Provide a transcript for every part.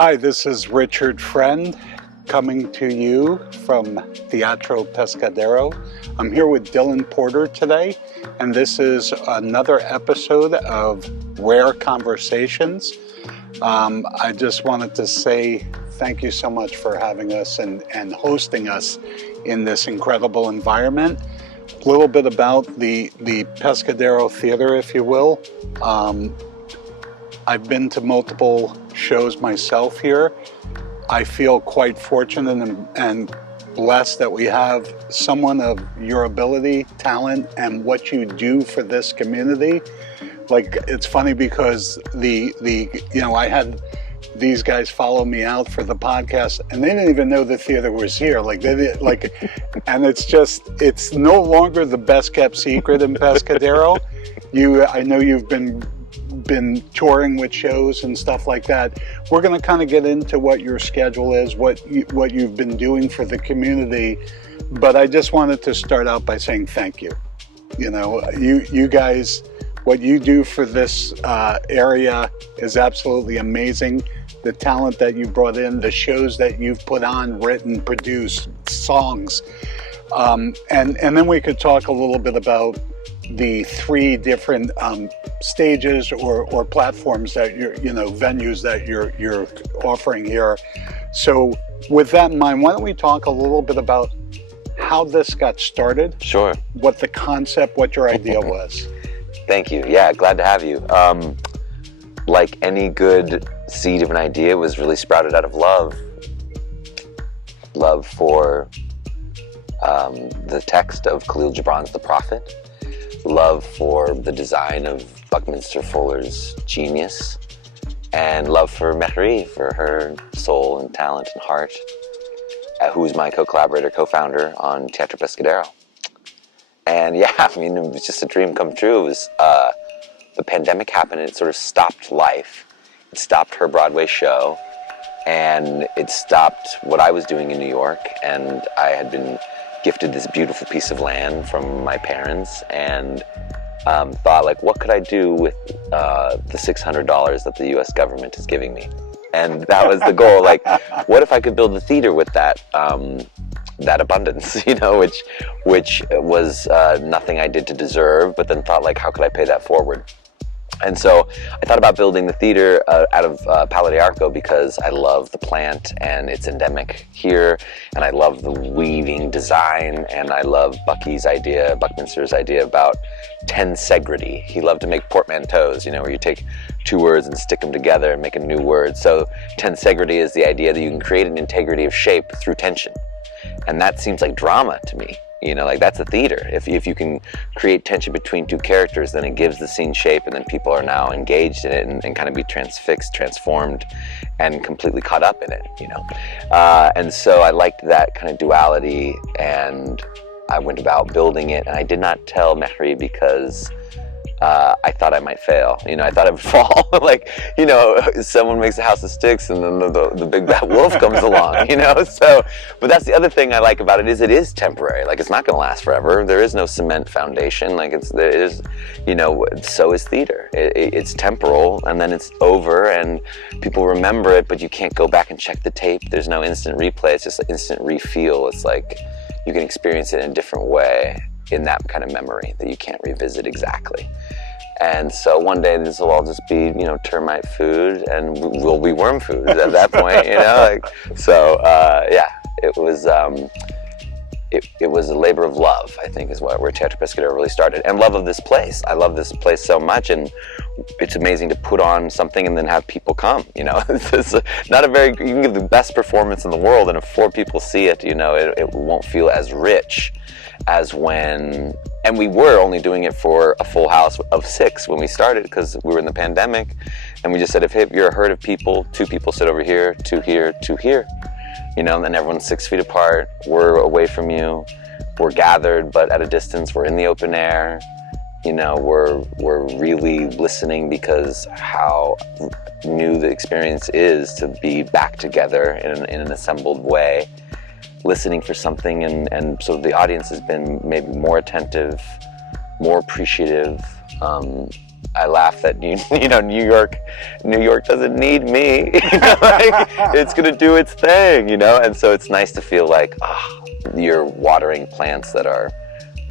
Hi, this is Richard Friend coming to you from Teatro Pescadero. I'm here with Dillon Porter today, and this is another episode of Rare Conversations. I just wanted to say thank you so much for having us and hosting us in this incredible environment. A little bit about the Pescadero Theater, if you will. I've been to multiple shows myself here. I feel quite fortunate and blessed that we have someone of your ability, talent, and what you do for this community. Like, it's funny because I had these guys follow me out for the podcast, and they didn't even know the theater was here. And it's no longer the best kept secret in Pescadero. I know you've been touring with shows and stuff like that. We're going to kind of get into what your schedule is, what you've been doing for the community, but I just wanted to start out by saying thank you. You know, you guys, what you do for this area is absolutely amazing. The talent that you brought in, the shows that you've put on, written, produced, songs, and then we could talk a little bit about the three different stages or platforms that venues that you're offering here. So with that in mind, why don't we talk a little bit about how this got started? Sure. What the concept, what your idea was. Thank you. Yeah, glad to have you. Like any good seed of an idea, was really sprouted out of love. Love for the text of Khalil Gibran's The Prophet. Love for the design of Buckminster Fuller's Genius, and love for Mehri, for her soul and talent and heart, who's my co-collaborator, co-founder on Teatro Pescadero. And yeah, I mean, it was just a dream come true. It was, the pandemic happened and it sort of stopped life. It stopped her Broadway show, and it stopped what I was doing in New York, and I had been gifted this beautiful piece of land from my parents, and thought, like, what could I do with the $600 that the U.S. government is giving me? And that was the goal. Like, what if I could build a theater with that abundance, which was nothing I did to deserve, but then thought, like, how could I pay that forward? And so I thought about building the theater out of Palo de Arco because I love the plant and it's endemic here, and I love the weaving design, and I love Buckminster's idea about tensegrity. He loved to make portmanteaus, where you take two words and stick them together and make a new word. So tensegrity is the idea that you can create an integrity of shape through tension. And that seems like drama to me. Like, that's a theater. If you can create tension between two characters, then it gives the scene shape, and then people are now engaged in it and kind of be transfixed, transformed, and completely caught up in it, And so I liked that kind of duality, and I went about building it, and I did not tell Mehri because I thought I might fail. I thought I would fall. Someone makes a house of sticks and then the big bad wolf comes along, So, but that's the other thing I like about it is temporary. Like, it's not going to last forever. There is no cement foundation. So is theater. It's temporal, and then it's over, and people remember it, but you can't go back and check the tape. There's no instant replay. It's just an instant re-feel. It's like you can experience it in a different way, in that kind of memory that you can't revisit exactly. And so one day this will all just be, termite food, and we'll be worm food at that point, it was a labor of love, I think, is where Teatro Pescadero really started, and love of this place. I love this place so much, and it's amazing to put on something and then have people come, It's not you can give the best performance in the world, and if 4 people see it, it won't feel as rich as when, and we were only doing it for a full house of 6 when we started, because we were in the pandemic, and we just said, if you're a herd of people, 2 people sit over here, 2 here, 2 here, and then everyone's 6 feet apart, we're away from you, we're gathered but at a distance, we're in the open air, we're really listening, because how new the experience is to be back together in an assembled way, listening for something, and so the audience has been maybe more attentive, more appreciative, I laugh that New York doesn't need me. Like, it's gonna do its thing, and so it's nice to feel like you're watering plants that are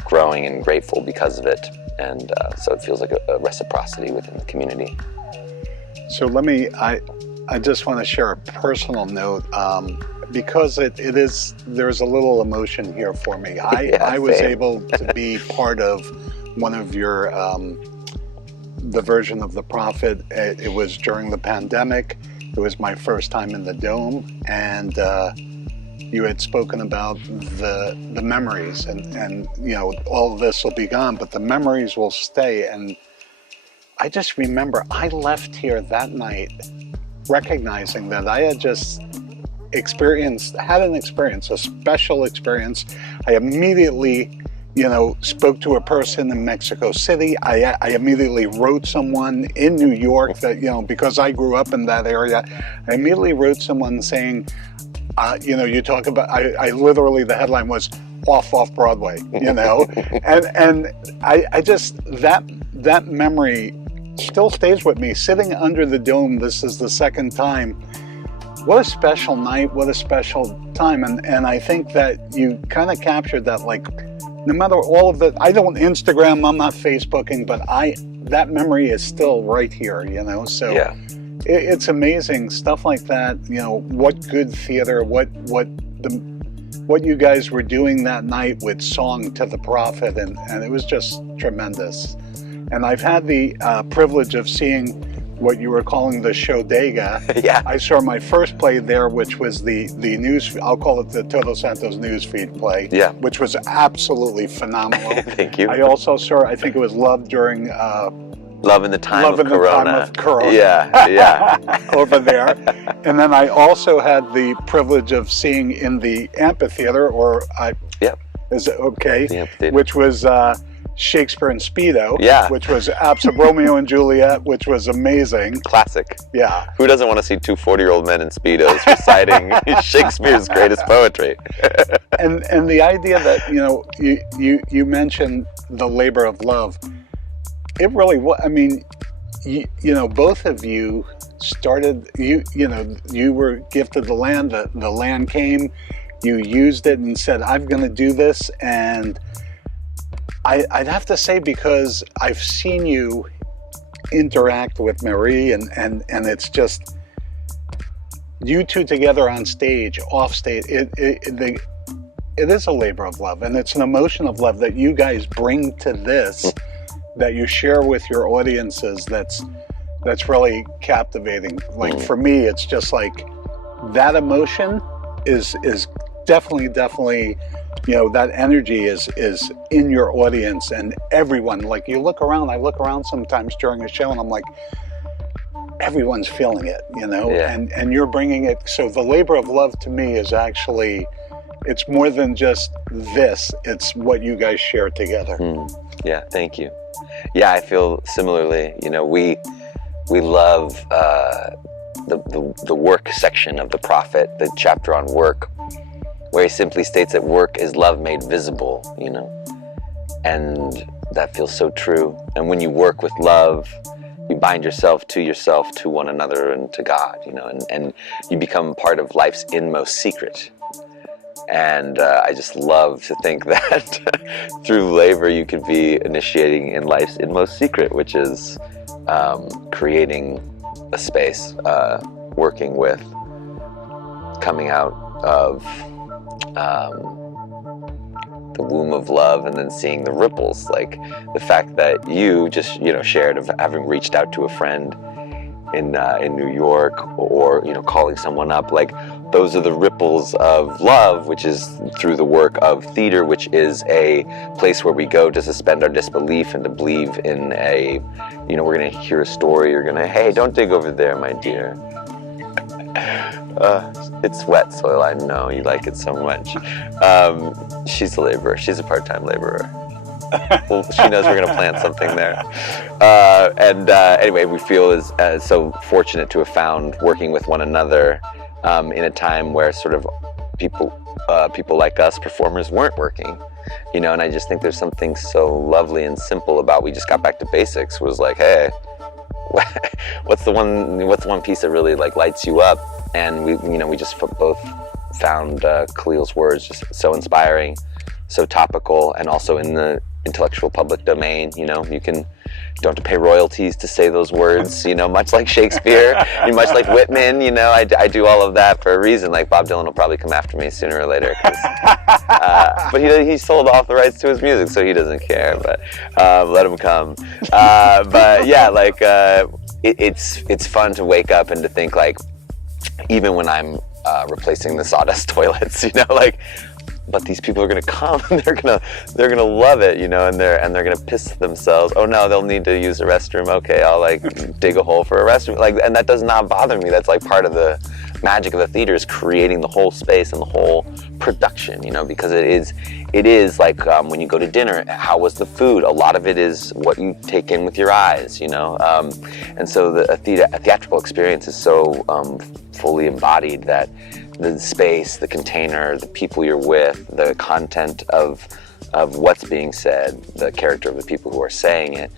growing and grateful because of it, and so it feels like a reciprocity within the community. So I just want to share a personal note, because there's a little emotion here for me. I was able to be part of one of your, the version of the Prophet. It was during the pandemic. It was my first time in the Dome, and you had spoken about the memories, and all of this will be gone, but the memories will stay. And I just remember I left here that night recognizing that I had just had a special experience. I immediately, spoke to a person in Mexico City. I immediately wrote someone in New York that, because I grew up in that area, I immediately wrote someone saying, you talk about, I literally, the headline was off Broadway, and I just, that memory still stays with me. Sitting under the Dome, this is the second time. What a special night, what a special time. And I think that you kind of captured that, like, no matter all of I don't Instagram, I'm not Facebooking, but that memory is still right here, so yeah. It's amazing stuff like that. What good theater, what you guys were doing that night with Song to the Prophet, and it was just tremendous. And I've had the privilege of seeing what you were calling the Shodega. Yeah. I saw my first play there, which was the news, I'll call it the Todos Santos newsfeed play, yeah, which was absolutely phenomenal. Thank you. I also saw, I think it was Love during... Love in the Time of Corona. Yeah. Over there. And then I also had the privilege of seeing in the amphitheater, is it okay? The amphitheater. Which was Shakespeare and Speedo, which was Romeo and Juliet, which was amazing. Classic. Yeah. Who doesn't want to see two 40-year-old men in Speedos reciting Shakespeare's greatest poetry? and the idea that, you mentioned the labor of love. It really was. I mean, both of you started, you were gifted the land, the land came, you used it and said, I'm going to do this. And I'd have to say, because I've seen you interact with Marie, and it's just you two together on stage, off stage, it is a labor of love, and it's an emotion of love that you guys bring to this, that you share with your audiences. That's really captivating. Like for me, it's just like that emotion is definitely, that energy is in your audience, and everyone, like I look around sometimes during a show and I'm like, everyone's feeling it, and you're bringing it. So the labor of love to me is actually, it's more than just this, it's what you guys share together. Yeah, thank you. Yeah, I feel similarly. We love the work section of the Prophet, the chapter on work, where he simply states that work is love made visible, and that feels so true. And when you work with love, you bind yourself, to one another, and to God, and you become part of life's inmost secret. And I just love to think that through labor you could be initiating in life's inmost secret, which is creating a space, working with, coming out of the womb of love, and then seeing the ripples, like the fact that you just shared of having reached out to a friend in New York, or calling someone up, like those are the ripples of love, which is through the work of theater, which is a place where we go to suspend our disbelief and to believe in a, we're going to hear a story, you're going to, hey, don't dig over there, my dear. It's wet soil, I know, you like it so much. She's a laborer, she's a part-time laborer. Well, she knows we're going to plant something there. Anyway, we feel as so fortunate to have found working with one another in a time where sort of people like us, performers, weren't working. And I just think there's something so lovely and simple about, we just got back to basics, was like, hey, what's the one piece that really like lights you up? And we just both found Khalil's words just so inspiring, so topical, and also in the intellectual public domain. You don't have to pay royalties to say those words, much like Shakespeare, much like Whitman. I do all of that for a reason. Like Bob Dylan will probably come after me sooner or later, but he sold off the rights to his music, so he doesn't care. But let him come. But yeah, like it's fun to wake up and to think, like, even when I'm replacing the sawdust toilets, but these people are gonna come and they're gonna love it, and they're gonna piss themselves. Oh no, they'll need to use the restroom. Okay, I'll like dig a hole for a restroom. And that does not bother me. That's like part of the magic of the theater, is creating the whole space and the whole production, because it is like when you go to dinner, how was the food? A lot of it is what you take in with your eyes, and so a theatrical experience is so fully embodied that the space, the container, the people you're with, the content of what's being said, the character of the people who are saying it,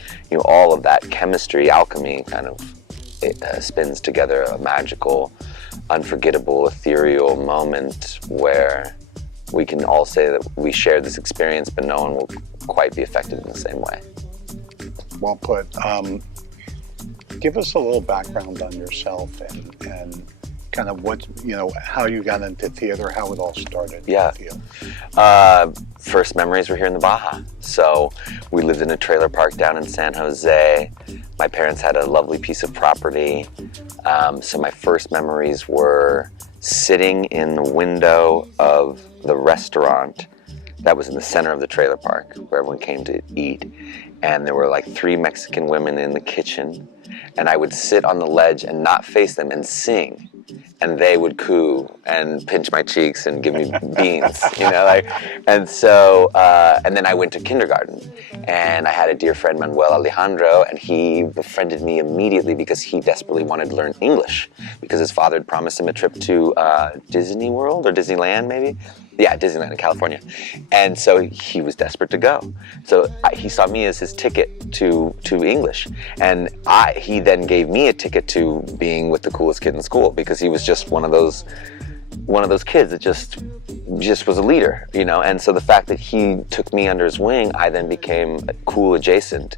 all of that chemistry, alchemy kind of spins together a magical, unforgettable, ethereal moment where we can all say that we shared this experience, but no one will quite be affected in the same way. Well put. Give us a little background on yourself and kind of what, how you got into theater, how it all started. Yeah. First memories were here in the Baja. So we lived in a trailer park down in San Jose. My parents had a lovely piece of property. So my first memories were sitting in the window of the restaurant that was in the center of the trailer park where everyone came to eat. And there were like 3 Mexican women in the kitchen. And I would sit on the ledge and not face them and sing. And they would coo and pinch my cheeks and give me beans, and so, and then I went to kindergarten, and I had a dear friend, Manuel Alejandro, and he befriended me immediately because he desperately wanted to learn English, because his father had promised him a trip to Disney World or Disneyland, maybe? Yeah, Disneyland in California. And so he was desperate to go. So he saw me as his ticket to English. And he then gave me a ticket to being with the coolest kid in school, because he was just one of those kids that just was a leader, And so the fact that he took me under his wing, I then became cool adjacent.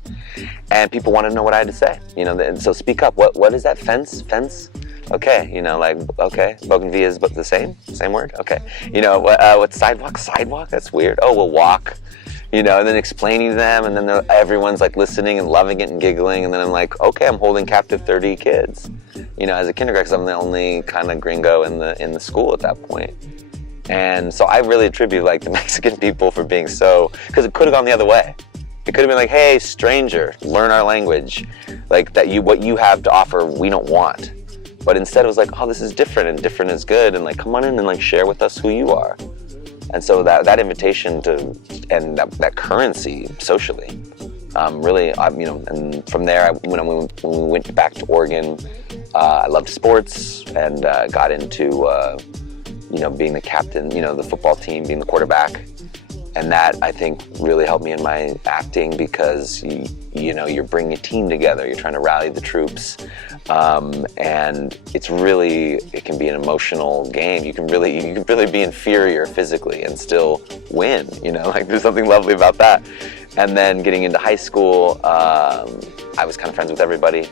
And people wanted to know what I had to say, And so speak up. What is that? Fence? Okay, okay, bougainvillea is the same word? Okay. What's sidewalk? Sidewalk? That's weird. Oh, we'll walk, and then explaining to them, and then everyone's like listening and loving it and giggling, and then I'm like, okay, I'm holding captive 30 kids, as a kindergarten, because I'm the only kind of gringo in the school at that point. And so I really attribute like the Mexican people for being so, because it could have gone the other way. It could have been like, hey, stranger, learn our language, like what you have to offer we don't want. But instead it was like, oh, this is different, and different is good, and like, come on in and like share with us who you are. And so that invitation to, and that currency socially, really, and from there, when we went back to Oregon, I loved sports and got into, being the captain, the football team, being the quarterback. And that, I think, really helped me in my acting, because you're bringing a team together, you're trying to rally the troops, and it can be an emotional game. You can really be inferior physically and still win. Like there's something lovely about that. And then getting into high school, I was kind of friends with everybody.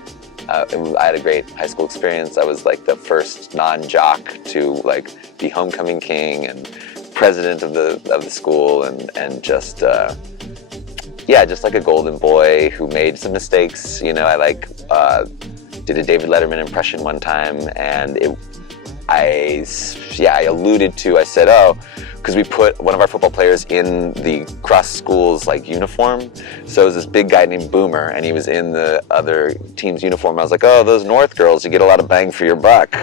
I had a great high school experience. I was like the first non-jock to like be homecoming king and president of the school, and just just like a golden boy who made some mistakes. I did a David Letterman impression one time, and I said, oh, because we put one of our football players in the cross schools like uniform. So it was this big guy named Boomer, and he was in the other team's uniform. I was like, oh, those North girls, you get a lot of bang for your buck,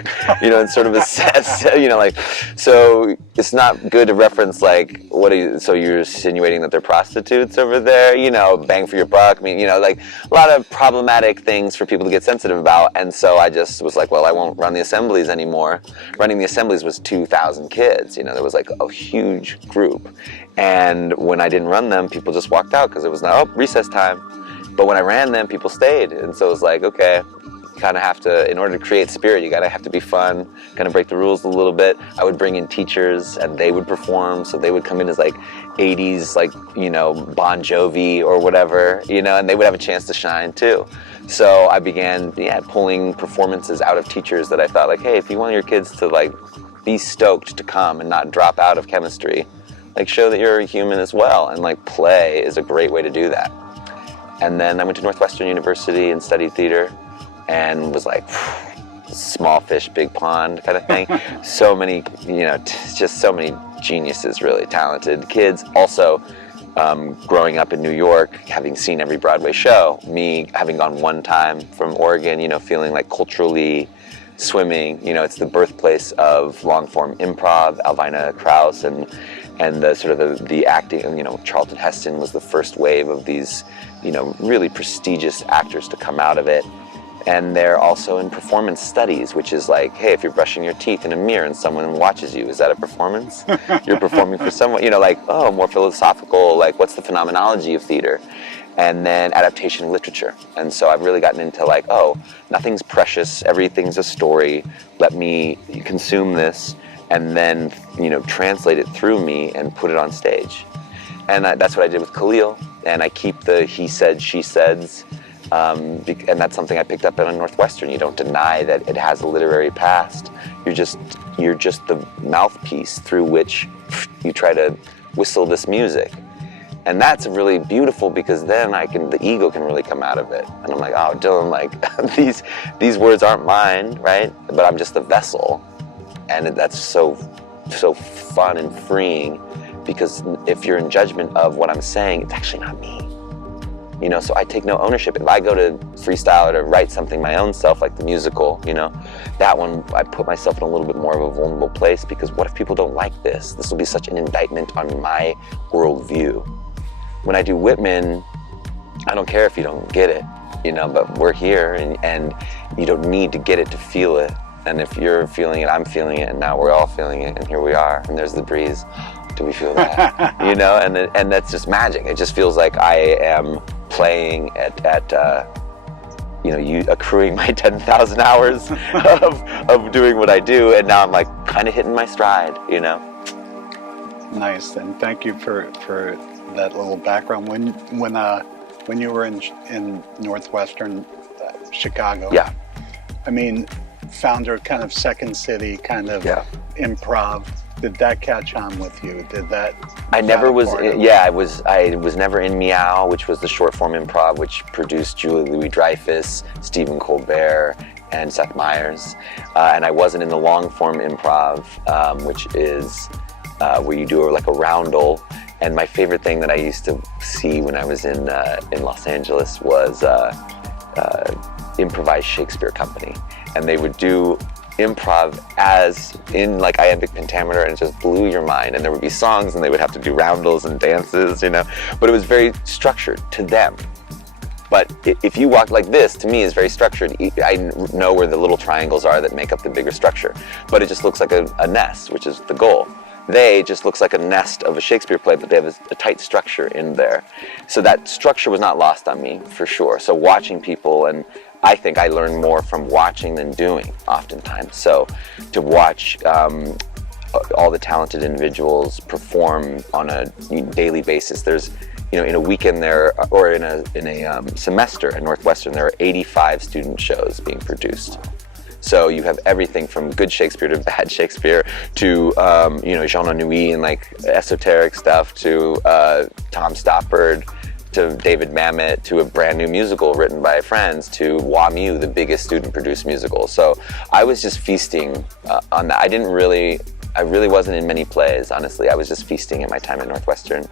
and sort of so it's not good to reference like, what are you, so you're insinuating that they're prostitutes over there, you know, bang for your buck. I mean, you know, like a lot of problematic things for people to get sensitive about. And so I just was like, well, I won't run the assemblies anymore. Running the assemblies was 2,000 kids, you know, there was like a huge group. And when I didn't run them, people just walked out because it was now, oh, recess time. But when I ran them, people stayed. And so it was like, okay, kind of have to, in order to create spirit, you gotta have to be fun, kind of break the rules a little bit. I would bring in teachers and they would perform, so they would come in as like 80s, like, you know, Bon Jovi or whatever, you know, and they would have a chance to shine too. So I began, pulling performances out of teachers that I thought like, hey, if you want your kids to like be stoked to come and not drop out of chemistry, like show that you're a human as well, and like play is a great way to do that. And then I went to Northwestern University and studied theater, and was like, small fish, big pond kind of thing. So many, you know, just so many geniuses, really talented kids. Also, growing up in New York, having seen every Broadway show, me having gone one time from Oregon, you know, feeling like culturally swimming, you know, it's the birthplace of long-form improv, Alvina Krauss, and the sort of the acting, you know, Charlton Heston was the first wave of these, you know, really prestigious actors to come out of it. And they're also in performance studies, which is like, hey, if you're brushing your teeth in a mirror and someone watches you, is that a performance? You're performing for someone, you know, like, oh, more philosophical, like, what's the phenomenology of theater? And then adaptation of literature. And so I've really gotten into like, oh, nothing's precious, everything's a story, let me consume this, and then, you know, translate it through me and put it on stage. And that's what I did with Khalil, and I keep the he said, she saids, and that's something I picked up at Northwestern. You don't deny that it has a literary past. You're just the mouthpiece through which you try to whistle this music. And that's really beautiful because then the ego can really come out of it. And I'm like, oh, Dillon, like these words aren't mine, right? But I'm just the vessel. And that's so fun and freeing, because if you're in judgment of what I'm saying, it's actually not me. You know, so I take no ownership. If I go to freestyle or to write something my own self, like the musical, you know, that one, I put myself in a little bit more of a vulnerable place, because what if people don't like this? This will be such an indictment on my worldview. When I do Whitman, I don't care if you don't get it, you know, but we're here, and you don't need to get it to feel it. And if you're feeling it, I'm feeling it, and now we're all feeling it, and here we are, and there's the breeze. Do we feel that? You know, and that's just magic. It just feels like I am playing at you know, you accruing my 10,000 hours of doing what I do, and now I'm like kind of hitting my stride, you know. Nice, and thank you for that little background. When you were in Northwestern Chicago, yeah, I mean, founder kind of Second City kind of improv. Did that catch on with you? Did that? I never was. I was never in Meow, which was the short form improv, which produced Julie Louis-Dreyfus, Stephen Colbert, and Seth Meyers. And I wasn't in the long form improv, which is where you do like a roundel. And my favorite thing that I used to see when I was in Los Angeles was Improvised Shakespeare Company, and they would do improv as in like iambic pentameter, and it just blew your mind. And there would be songs, and they would have to do roundels and dances, you know, but it was very structured to them. But if you walk like this, to me, is very structured. I know where the little triangles are that make up the bigger structure, but it just looks like a nest, which is the goal. They just looks like a nest of a Shakespeare play, but they have a tight structure in there. So that structure was not lost on me, for sure. So watching people, and I think I learn more from watching than doing, oftentimes. So to watch all the talented individuals perform on a daily basis, there's, you know, in a weekend there, or in a semester at Northwestern, there are 85 student shows being produced. So you have everything from good Shakespeare to bad Shakespeare to, you know, Jean Anouilh and like esoteric stuff to Tom Stoppard, to David Mamet, to a brand new musical written by friends, to WAMU, the biggest student-produced musical. So I was just feasting on that. I really wasn't in many plays, honestly. I was just feasting at my time at Northwestern,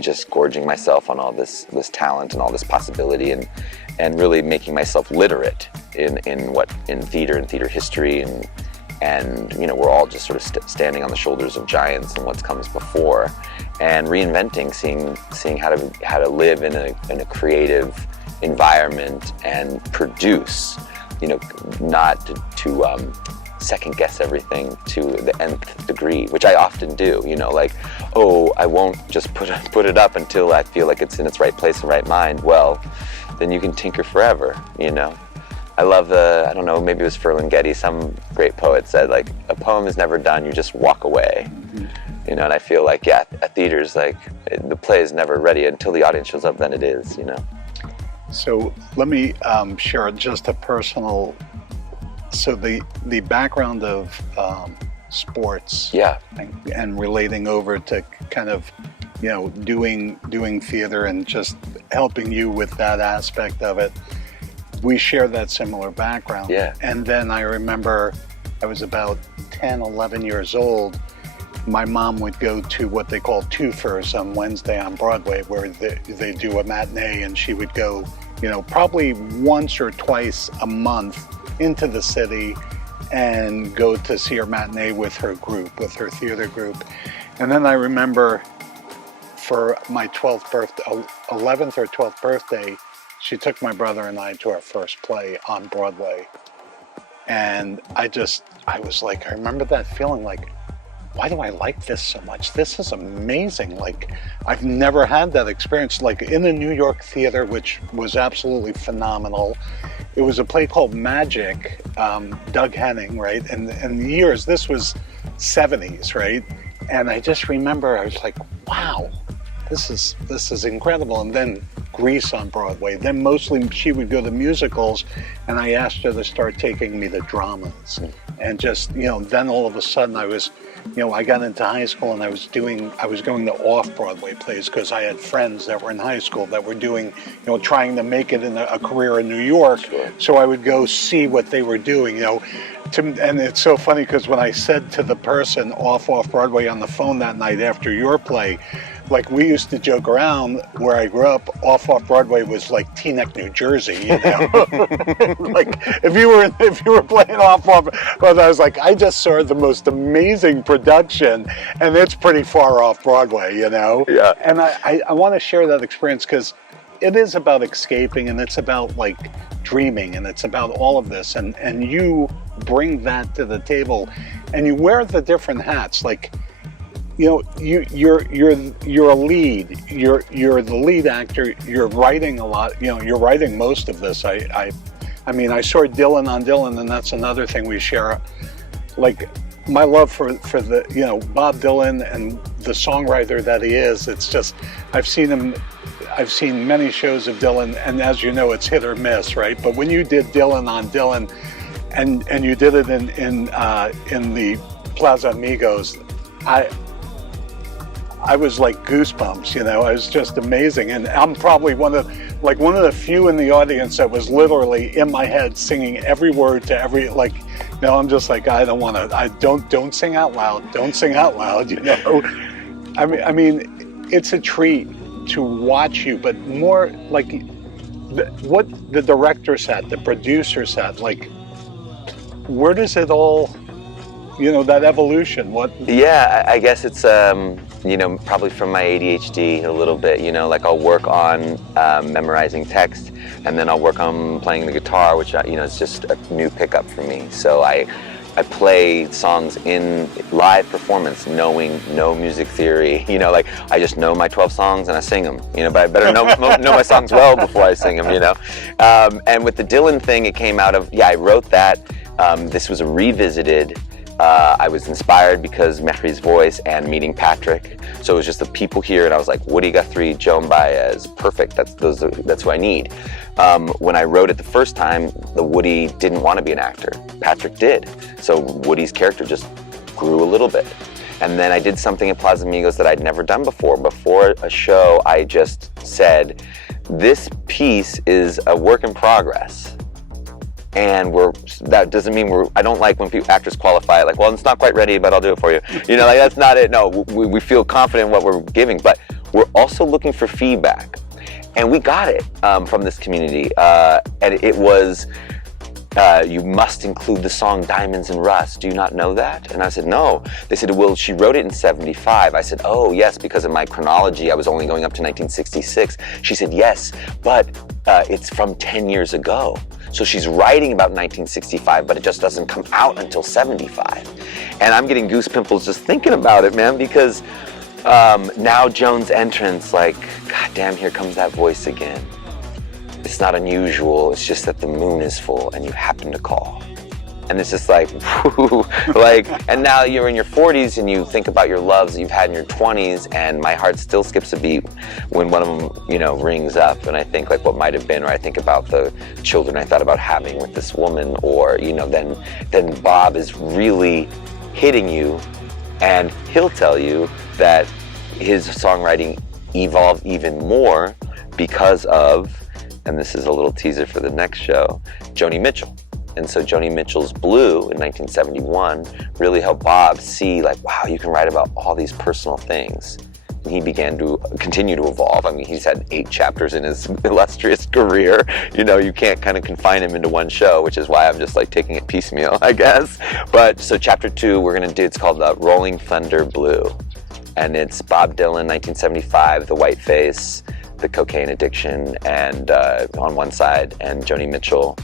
just gorging myself on all this talent and all this possibility, and really making myself literate in theater and theater history, and we're all just sort of standing on the shoulders of giants and what comes before, and reinventing, seeing how to live in a creative environment and produce, not to second guess everything to the nth degree, which I often do. I won't just put it up until I feel like it's in its right place and right mind. Well, then you can tinker forever. I love I don't know, maybe it was Ferlinghetti, some great poet said, like, a poem is never done, you just walk away. And I feel like, a theater's like, the play is never ready until the audience shows up, then it is, So let me share just a personal, so the background of sports and relating over to kind of, doing theater and just helping you with that aspect of it. We share that similar background. Yeah. And then I remember I was about 10, 11 years old. My mom would go to what they call twofers on Wednesday on Broadway, where they do a matinee, and she would go, probably once or twice a month into the city and go to see her matinee with her group, with her theater group. And then I remember for my 11th or 12th birthday, she took my brother and I to our first play on Broadway. And I was like, I remember that feeling like, why do I like this so much? This is amazing. Like, I've never had that experience. Like, in the New York theater, which was absolutely phenomenal. It was a play called Magic, Doug Henning, right? And the years, this was 70s, right? And I just remember, I was like, wow, this is incredible. And then Grease on Broadway. Then mostly she would go to musicals, and I asked her to start taking me to dramas. And just, then all of a sudden I was, I got into high school, and I was going to off-Broadway plays because I had friends that were in high school that were doing, trying to make it in a career in New York. Sure. So I would go see what they were doing, and it's so funny because when I said to the person off-Broadway on the phone that night after your play, like, we used to joke around where I grew up, off-Broadway was like Teaneck, New Jersey, Like, if you were playing off-Broadway, I was like, I just saw the most amazing production, and it's pretty far off Broadway, Yeah. And I want to share that experience because it is about escaping, and it's about, like, dreaming, and it's about all of this, and you bring that to the table, and you wear the different hats, like, you're a lead. You're the lead actor. You're writing a lot. You're writing most of this. I saw Dillon on Dillon, and that's another thing we share. Like, my love for the Bob Dylan and the songwriter that he is. It's just, I've seen many shows of Dylan, and as you know, it's hit or miss, right? But when you did Dillon on Dillon, and you did it in the Plaza Amigos, I was like goosebumps, It was just amazing. And I'm probably one of the few in the audience that was literally in my head singing every word to every, I'm just like, I don't want to, don't sing out loud. Don't sing out loud, I mean, it's a treat to watch you, but more like what the director said, the producer said, like, where does it all, that evolution, what? Yeah, I guess it's, probably from my ADHD a little bit, like, I'll work on memorizing text, and then I'll work on playing the guitar, which, is just a new pickup for me. So I play songs in live performance, knowing no music theory, like, I just know my 12 songs and I sing them, but I better know my songs well before I sing them, And with the Dylan thing, it came out of, I wrote that. This was a revisited. I was inspired because Mehri's voice and meeting Patrick. So it was just the people here, and I was like, Woody Guthrie, Joan Baez, perfect. That's who I need. When I wrote it the first time, the Woody didn't want to be an actor. Patrick did. So Woody's character just grew a little bit. And then I did something at Plaza Amigos that I'd never done before. Before a show, I just said, this piece is a work in progress. And that doesn't mean I don't like when actors qualify it, like, well, it's not quite ready, but I'll do it for you. That's not it. No, we feel confident in what we're giving, but we're also looking for feedback. And we got it from this community. And it was you must include the song Diamonds and Rust. Do you not know that? And I said, no. They said, well, she wrote it in 75. I said, oh, yes, because of my chronology, I was only going up to 1966. She said, yes, but it's from 10 years ago. So she's writing about 1965, but it just doesn't come out until 75. And I'm getting goose pimples just thinking about it, man, because now Joan's entrance, like, God damn, here comes that voice again. It's not unusual, it's just that the moon is full and you happen to call. And it's just like, whew, like, and now you're in your 40s and you think about your loves that you've had in your 20s, and my heart still skips a beat when one of them, you know, rings up, and I think like what might have been, or I think about the children I thought about having with this woman, or, you know, then Bob is really hitting you, and he'll tell you that his songwriting evolved even more because of, and this is a little teaser for the next show, Joni Mitchell. And so Joni Mitchell's Blue in 1971 really helped Bob see, like, wow, you can write about all these personal things. And he began to continue to evolve. I mean, he's had 8 chapters in his illustrious career. You know, you can't kind of confine him into one show, which is why I'm just like taking it piecemeal, I guess. But so chapter 2, we're gonna do, it's called Rolling Thunder Blue. And it's Bob Dylan, 1975, the white face, the cocaine addiction, and on one side, and Joni Mitchell,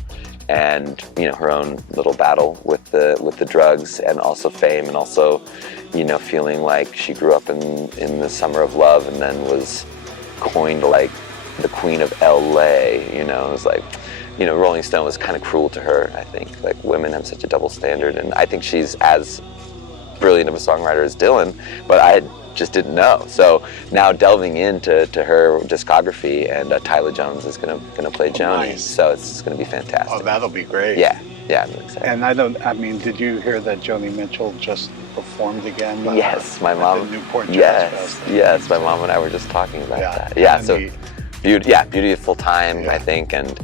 and, you know, her own little battle with the drugs, and also fame, and also, you know, feeling like she grew up in the summer of love, and then was coined like the queen of LA. You know, it was like, you know, Rolling Stone was kind of cruel to her. I think like women have such a double standard, and I think she's as brilliant of a songwriter as Dylan, but I just didn't know. So now delving into her discography, and Tyler Jones is gonna play Joni. Nice. So it's gonna be fantastic. Oh, that'll be great. Yeah, I'm excited. And did you hear that Joni Mitchell just performed again? Yes, my mom. At the Newport Jazz Fest. Yes, my mom and I were just talking about that. Yeah, so beautiful time, I think, and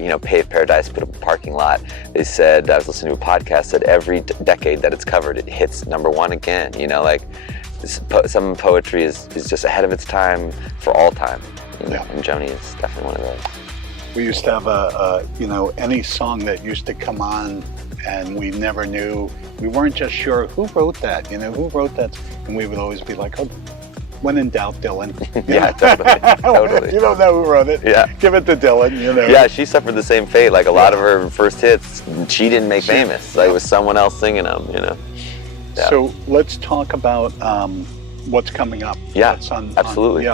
you know, Paved Paradise put up a parking lot. They said, I was listening to a podcast, that every decade that it's covered, it hits #1 again. You know, like some poetry is just ahead of its time for all time. You know? And Joni is definitely one of those. We used to have you know, any song that used to come on, and we never knew, we weren't just sure who wrote that, you know, who wrote that, and we would always be like, oh, when in doubt, Dylan. Yeah, totally. You don't know who wrote it. Yeah. Give it to Dylan, you know. Yeah, she suffered the same fate. Like a lot of her first hits, she didn't make famous. Like it was someone else singing them, you know. Yeah. So let's talk about what's coming up. Yeah, absolutely.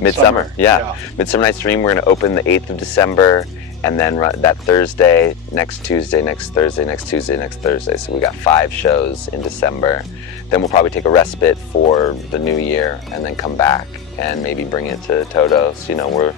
Midsummer. Yeah. Midsummer Night's Dream, we're going to open the 8th of December, and then that Thursday, next Tuesday, next Thursday, next Tuesday, next Thursday. So we got 5 shows in December. Then we'll probably take a respite for the new year, and then come back and maybe bring it to Todos. You know,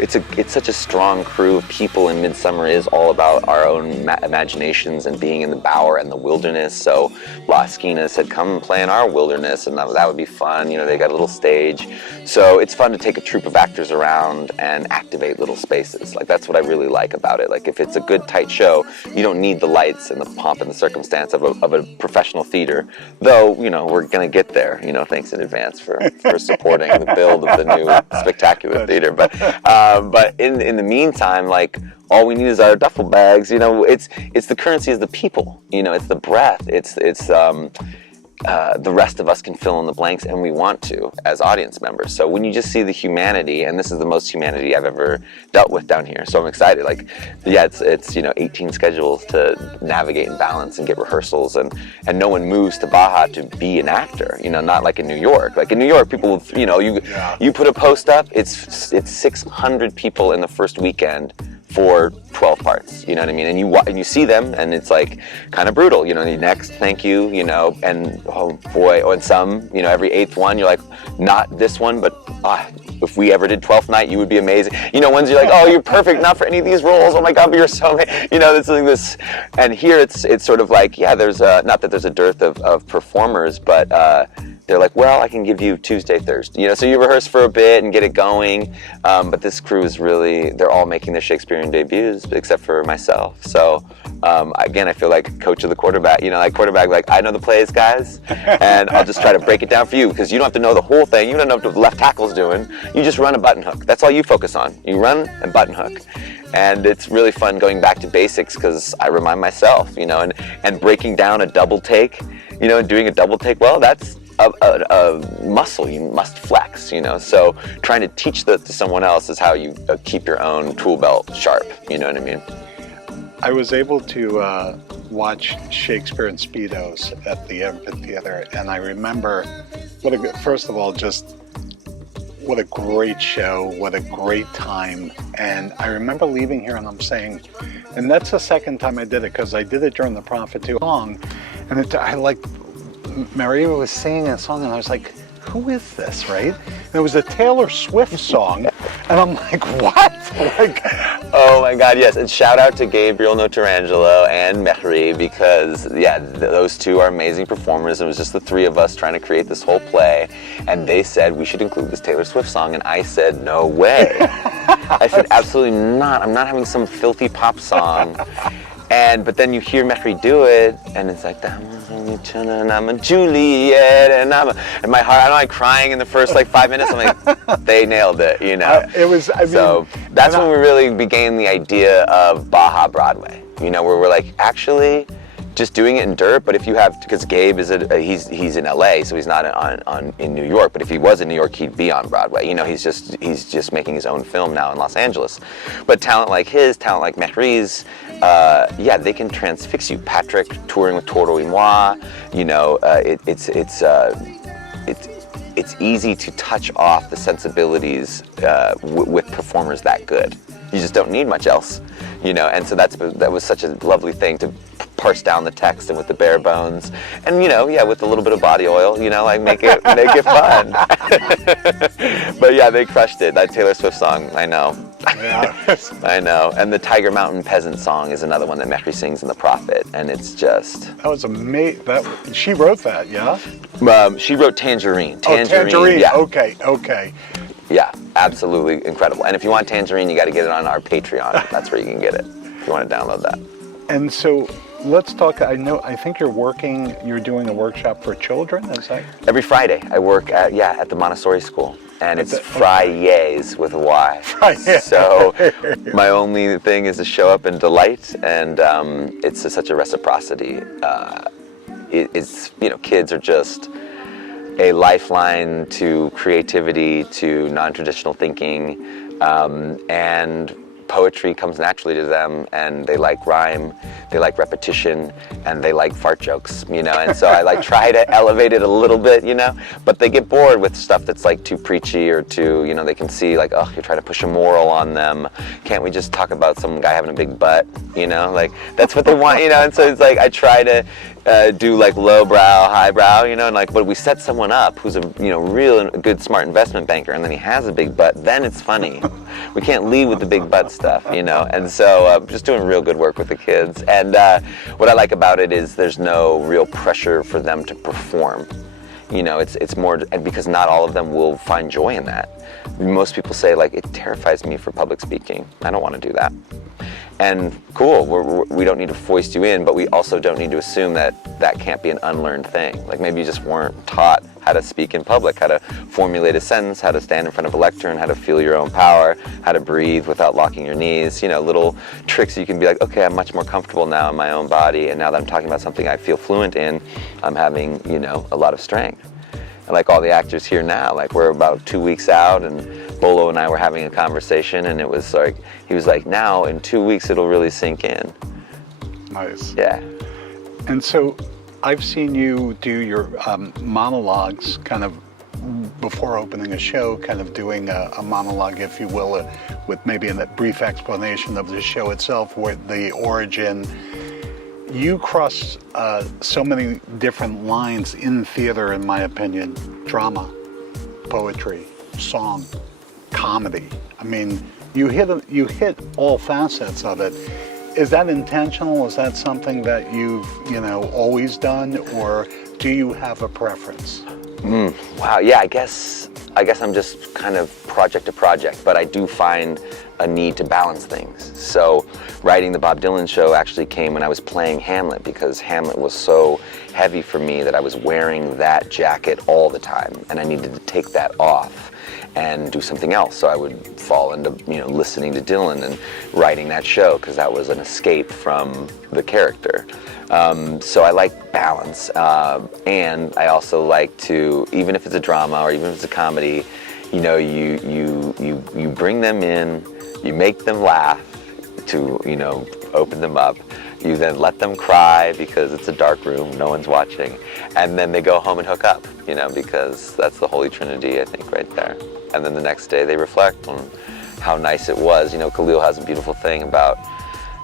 it's such a strong crew of people, and Midsummer is all about our own imaginations and being in the Bower and the wilderness. So La Esquina said, come and play in our wilderness, and that would be fun. You know, they got a little stage. So it's fun to take a troupe of actors around and activate little spaces. Like, that's what I really like about it. Like, if it's a good, tight show, you don't need the lights and the pomp and the circumstance of a professional theater. Though, you know, we're going to get there, you know, thanks in advance for supporting the build of the new spectacular theater. But in the meantime, like, all we need is our duffel bags. You know, it's the currency is the people. You know, it's the breath. It's the rest of us can fill in the blanks, and we want to as audience members. So when you just see the humanity, and this is the most humanity I've ever dealt with down here, so I'm excited. Like, yeah, it's you know, 18 schedules to navigate and balance and get rehearsals, and no one moves to Baja to be an actor. You know, not like in New York. Like in New York, people will, you know, you put a post up, it's 600 people in the first weekend for 12 parts, you know what I mean? And you see them, and it's like kind of brutal, you know. Next, thank you, you know, and oh boy, and some, you know, every 8th one, you're like, not this one, but if we ever did 12th night, you would be amazing. You know, ones you're like, oh, you're perfect, not for any of these roles. Oh my God, but you're so amazing. You know, it's like this. And here it's sort of like, yeah, there's not that there's a dearth of performers, but they're like, well, I can give you Tuesday, Thursday. You know, so you rehearse for a bit and get it going. But this crew is really, they're all making their Shakespearean debuts, except for myself. So again, I feel like coach of the quarterback. You know, like quarterback, like, I know the plays, guys, and I'll just try to break it down for you, because you don't have to know the whole thing. You don't know what the left tackle's doing. You just run a button hook. That's all you focus on. You run and button hook. And it's really fun going back to basics because I remind myself, and breaking down a double take, and doing a double take well, that's a muscle you must flex, So trying to teach that to someone else is how you keep your own tool belt sharp, you know what I mean? I was able to watch Shakespeare in Speedos at the amphitheater, and I remember first of all, just what a great show, what a great time. And I remember leaving here and I'm saying, and that's the second time I did it, because I did it during the Prophet too long, and Maria was singing a song and I was like, who is this, right? And it was a Taylor Swift song, and I'm like, what? Oh my God, yes. And shout out to Gabriel Notarangelo and Mehri, because those two are amazing performers. It was just the three of us trying to create this whole play, and they said we should include this Taylor Swift song, and I said, no way. I said, absolutely not. I'm not having some filthy pop song. But then you hear Mehri do it, and it's like, and I'm a Juliet, and my heart, I'm like crying in the first 5 minutes. I'm like, they nailed it, So that's when we really began the idea of Baja Broadway, where we're like, actually, just doing it in dirt. But if you have, because Gabe is he's in LA, so he's not in New York. But if he was in New York, he'd be on Broadway. He's just making his own film now in Los Angeles. But talent like Mehri's, they can transfix you. Patrick touring with Toro y Moi, it's easy to touch off the sensibilities with performers that good. You just don't need much else, And so that was such a lovely thing to parse down the text and with the bare bones, and with a little bit of body oil, make it fun. But they crushed it. That Taylor Swift song, I know. Yeah. I know. And the Tiger Mountain Peasant song is another one that Mehri sings in The Prophet, and it's just... That was amazing. She wrote that, yeah? She wrote Tangerine. Tangerine. Yeah. Okay. Yeah, absolutely incredible. And if you want Tangerine, you got to get it on our Patreon. That's where you can get it, if you want to download that. And so... let's talk. I think you're doing a workshop for children, is that? Every Friday I work at the Montessori school, and it's Fridays with a Y. So my only thing is to show up and delight, and it's such a reciprocity. It's kids are just a lifeline to creativity, to non-traditional thinking, and poetry comes naturally to them, and they like rhyme, they like repetition, and they like fart jokes, and so I try to elevate it a little bit, but they get bored with stuff that's too preachy or too, they can see you're trying to push a moral on them. Can't we just talk about some guy having a big butt, that's what they want, and so it's I try to do lowbrow, highbrow, and but we set someone up who's a real good smart investment banker, and then he has a big butt, then it's funny. We can't lead with the big butt stuff, and so just doing real good work with the kids. And what I like about it is there's no real pressure for them to perform. It's more, and because not all of them will find joy in that. Most people say it terrifies me for public speaking. I don't want to do that. And cool, we don't need to foist you in, but we also don't need to assume that can't be an unlearned thing. Maybe you just weren't taught how to speak in public, how to formulate a sentence, how to stand in front of a lectern, how to feel your own power, how to breathe without locking your knees, little tricks you can be okay, I'm much more comfortable now in my own body, and now that I'm talking about something I feel fluent in, I'm having, a lot of strength. And all the actors here now, we're about 2 weeks out, and Bolo and I were having a conversation, and it was he was now in 2 weeks it'll really sink in. Nice. Yeah. And so I've seen you do your monologues kind of before opening a show, kind of doing a monologue, if you will, with maybe a brief explanation of the show itself, with the origin. You cross so many different lines in theater, in my opinion: drama, poetry, song, comedy. I mean, you hit all facets of it. Is that intentional? Is that something that you've always done, or do you have a preference? Wow. Yeah. I guess I'm just kind of project to project, but I do find a need to balance things. So writing the Bob Dylan show actually came when I was playing Hamlet, because Hamlet was so heavy for me that I was wearing that jacket all the time, and I needed to take that off. and do something else. So I would fall into, listening to Dillon and writing that show, because that was an escape from the character. So I like balance, and I also like to, even if it's a drama or even if it's a comedy, you bring them in, you make them laugh to, open them up. You then let them cry because it's a dark room, no one's watching, and then they go home and hook up, because that's the Holy Trinity, I think, right there. And then the next day they reflect on how nice it was. Khalil has a beautiful thing about,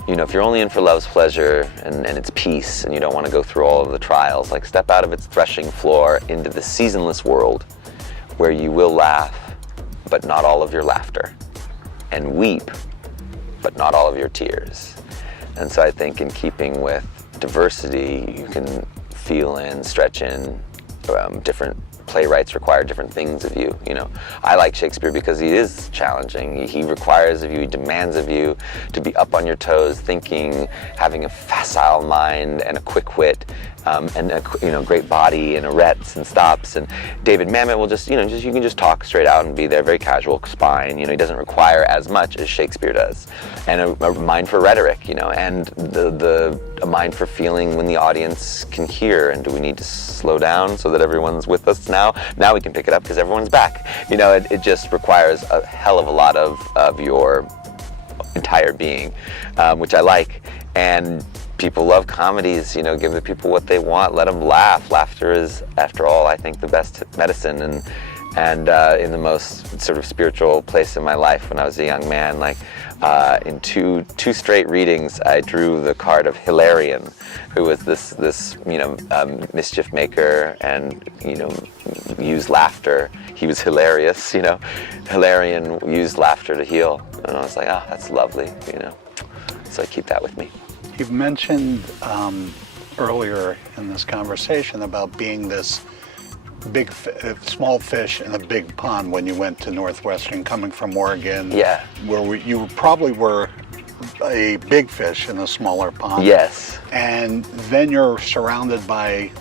if you're only in for love's pleasure and its peace, and you don't want to go through all of the trials, like, step out of its threshing floor into the seasonless world where you will laugh, but not all of your laughter, and weep, but not all of your tears. And so I think in keeping with diversity, you can feel in, stretch in. Different playwrights require different things of you. I like Shakespeare because he is challenging. He requires of you, he demands of you to be up on your toes, thinking, having a facile mind and a quick wit, and a great body and arrêts and stops. And David Mamet will you can just talk straight out and be there, very casual spine. He doesn't require as much as Shakespeare does, and a mind for rhetoric, and a mind for feeling when the audience can hear. And do we need to slow down so that everyone's with us now? Now we can pick it up because everyone's back. It just requires a hell of a lot of your entire being, which I like. And people love comedies, give the people what they want, let them laugh. Laughter is, after all, I think, the best medicine. And in the most sort of spiritual place in my life, when I was a young man, in two straight readings, I drew the card of Hilarion, who was this mischief maker and used laughter. He was hilarious, Hilarion used laughter to heal, and I was like, that's lovely, So I keep that with me. You've mentioned earlier in this conversation about being this small fish in a big pond when you went to Northwestern, coming from Oregon. Yeah. Where you probably were a big fish in a smaller pond. Yes. And then you're surrounded by,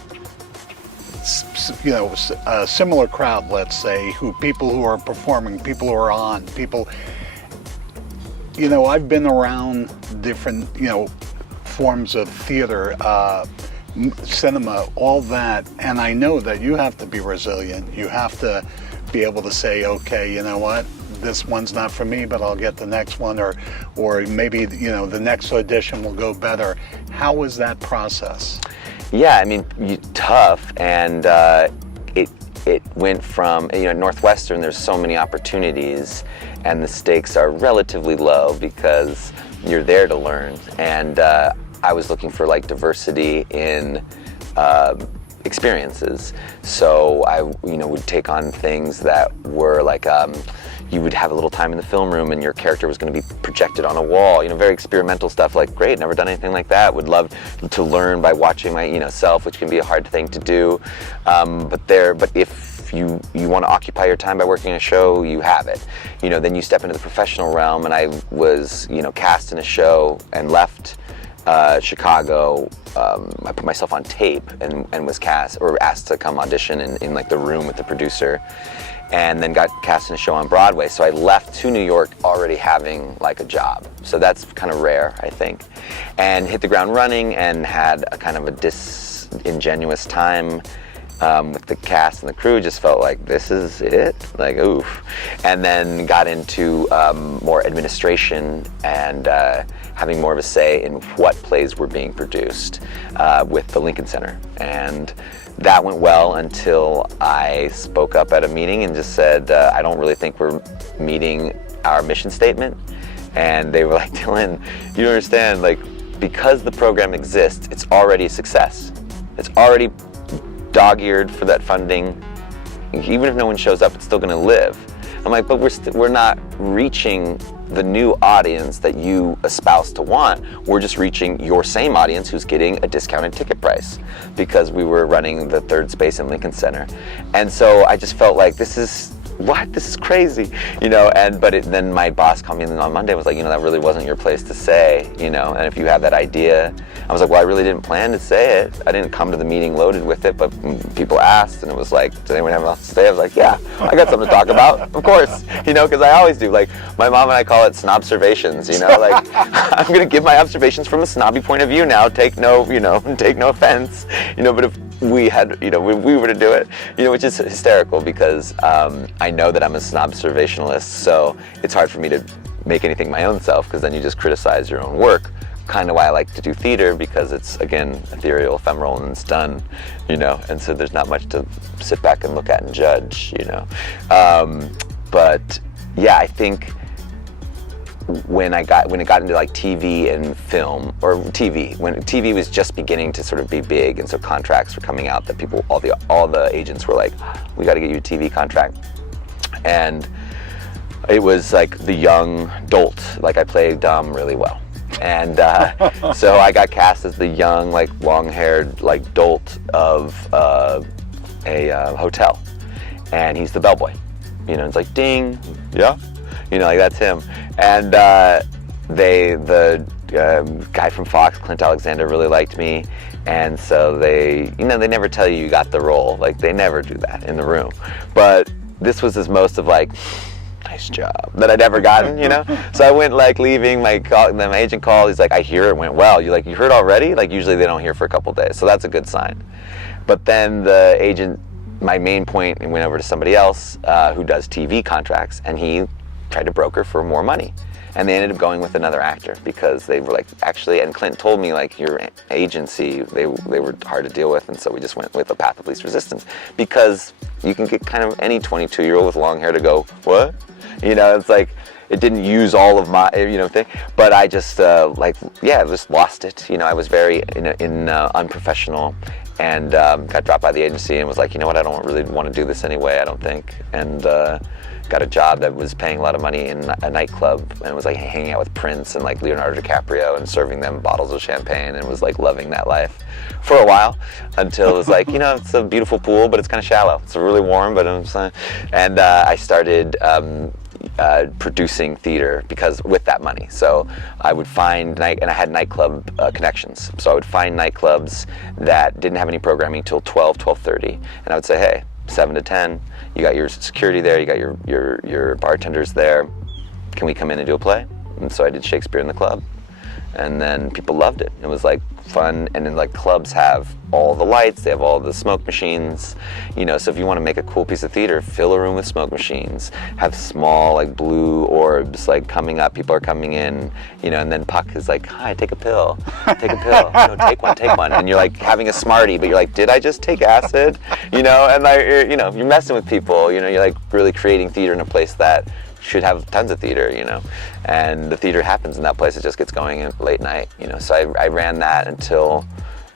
a similar crowd, let's say, people who are performing, people who are on, people. I've been around different, forms of theater, cinema, all that, and I know that you have to be resilient. You have to be able to say, okay, you know what, this one's not for me, but I'll get the next one, or maybe the next audition will go better. How was that process? Yeah, tough, and it went from, at Northwestern, there's so many opportunities, and the stakes are relatively low because you're there to learn. And I was looking for diversity in experiences. So I, would take on things that were you would have a little time in the film room and your character was going to be projected on a wall, very experimental stuff. Great, never done anything like that. Would love to learn by watching my, self, which can be a hard thing to do. But if you want to occupy your time by working a show, you have it. Then you step into the professional realm, and I was, cast in a show and left Chicago. I put myself on tape and was cast or asked to come audition in the room with the producer, and then got cast in a show on Broadway. So I left to New York already having a job. So that's kind of rare, I think, and hit the ground running and had a kind of a disingenuous time with the cast and the crew. Just felt like this is it, oof. And then got into more administration and having more of a say in what plays were being produced with the Lincoln Center. And that went well until I spoke up at a meeting and just said, I don't really think we're meeting our mission statement. And they were like, Dillon, you don't understand, because the program exists, it's already a success. It's already dog-eared for that funding. Even if no one shows up, it's still going to live. I'm like, but we're not reaching the new audience that you espouse to want. We're just reaching your same audience who's getting a discounted ticket price because we were running the third space in Lincoln Center. And so I just felt like this is what? This is crazy, then my boss called me in on Monday and was like, that really wasn't your place to say, and if you have that idea. I was like, well, I really didn't plan to say it. I didn't come to the meeting loaded with it, but people asked, and it was like, does anyone have else to say? I was like, yeah, I got something to talk about, of course, because I always do. Like, my mom and I call it snobservations, like, I'm going to give my observations from a snobby point of view now, take no offense, but if we had, we were to do it, which is hysterical because I know that I'm a snobservationalist, so it's hard for me to make anything my own self because then you just criticize your own work. Kind of why I like to do theater because it's, again, ethereal, ephemeral, and it's done, and so there's not much to sit back and look at and judge, but yeah, I think when it got into like TV and film, or TV, when TV was just beginning to sort of be big, and so contracts were coming out that people, all the agents were like, we got to get you a TV contract, and it was like the young dolt, like I played dumb really well. And so I got cast as the young, like long-haired, like dolt of a hotel, and he's the bellboy. It's like ding, yeah, like that's him. And the guy from Fox, Clint Alexander, really liked me, and so they never tell you got the role, like they never do that in the room. But this was his most of like, nice job, that I'd ever gotten, So I went like leaving, my agent called, he's like, I hear it went well. You heard already? Like usually they don't hear for a couple days, so that's a good sign. But then the agent, my main point, went over to somebody else who does TV contracts, and he tried to broker for more money. And they ended up going with another actor because they were like, actually, and Clint told me, like, your agency, they were hard to deal with, and so we just went with the path of least resistance because you can get kind of any 22-year-old with long hair to go, what? It's like, it didn't use all of my, thing, but I just, just lost it. I was very unprofessional and got dropped by the agency and was like, what, I don't really want to do this anyway, I don't think, and got a job that was paying a lot of money in a nightclub and was like hanging out with Prince and like Leonardo DiCaprio and serving them bottles of champagne and was like loving that life for a while until it was like, it's a beautiful pool, but it's kind of shallow. It's really warm, but and I started producing theater because with that money. So I would find and I had nightclub connections. So I would find nightclubs that didn't have any programming till 12:30, and I would say, hey, 7 to 10, you got your security there, you got your bartenders there, can we come in and do a play? And so I did Shakespeare in the Club, and then people loved it. It was like fun, and then like clubs have all the lights, they have all the smoke machines, so if you want to make a cool piece of theater, fill a room with smoke machines, have small like blue orbs like coming up, people are coming in, and then Puck is like, hi, take a pill, take one, and you're like having a Smartie, but you're like, did I just take acid? And like, you're messing with people, you're like really creating theater in a place that should have tons of theater, and the theater happens in that place. It just gets going at late night, so I ran that until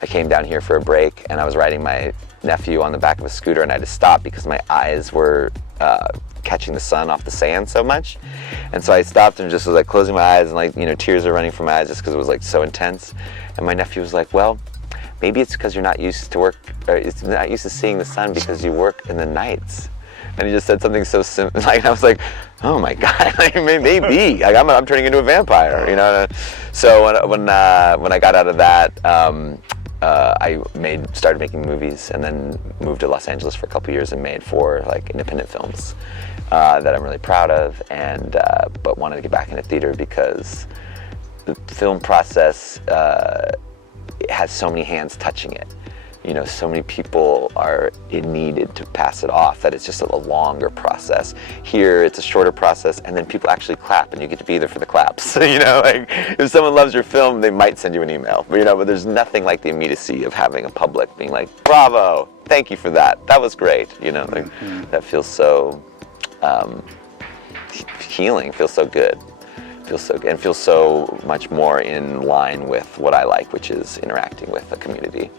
I came down here for a break, and I was riding my nephew on the back of a scooter, and I had to stop because my eyes were catching the sun off the sand so much, and so I stopped and just was like closing my eyes, and like, tears are running from my eyes just because it was like so intense. And my nephew was like, well, maybe it's because you're not used to not used to seeing the sun because you work in the nights. And he just said something so simple, like, I was like, oh my God, like, maybe, like, I'm turning into a vampire, So when I got out of that, I started making movies, and then moved to Los Angeles for a couple years and made 4 like independent films that I'm really proud of, and but wanted to get back into theater because the film process has so many hands touching it. So many people are needed to pass it off that it's just a longer process. Here, it's a shorter process, and then people actually clap, and you get to be there for the claps. Like if someone loves your film, they might send you an email. But there's nothing like the immediacy of having a public being like, "Bravo, thank you for that. That was great." Like, that feels so healing. Feels so good. Feels so good, and feels so much more in line with what I like, which is interacting with the community.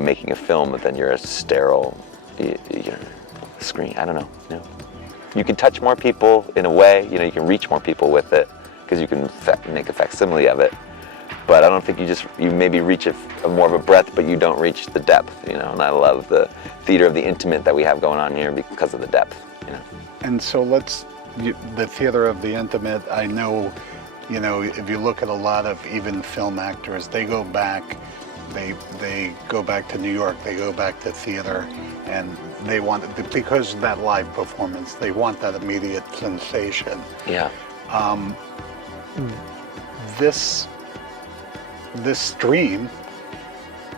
Making a film, but then you're a sterile screen. I don't know. You can touch more people in a way. You can reach more people with it because you can make a facsimile of it. But I don't think you maybe reach more of a breadth, but you don't reach the depth. And I love the theater of the intimate that we have going on here because of the depth. And so the theater of the intimate, I know, if you look at a lot of even film actors, they go back to New York, they go back to theater, and they want, because of that live performance, they want that immediate sensation. Yeah. This stream,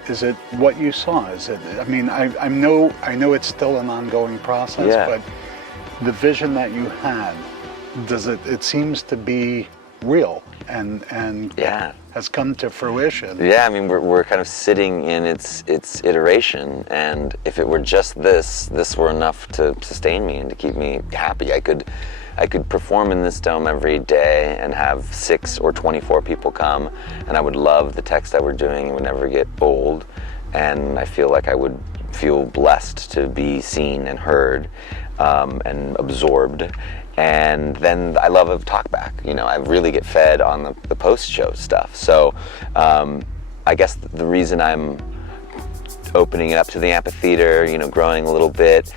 is it what you saw? Is it? I mean, I know it's still an ongoing process, but the vision that you had, it seems to be real and has come to fruition. Yeah, I mean, we're kind of sitting in its iteration, and if it were just this were enough to sustain me and to keep me happy. I could perform in this dome every day and have 6 or 24 people come, and I would love the text that we're doing. It would never get old, and I feel like I would feel blessed to be seen and heard and absorbed. And then I love a talkback. I really get fed on the post-show stuff. So I guess the reason I'm opening it up to the amphitheater, growing a little bit,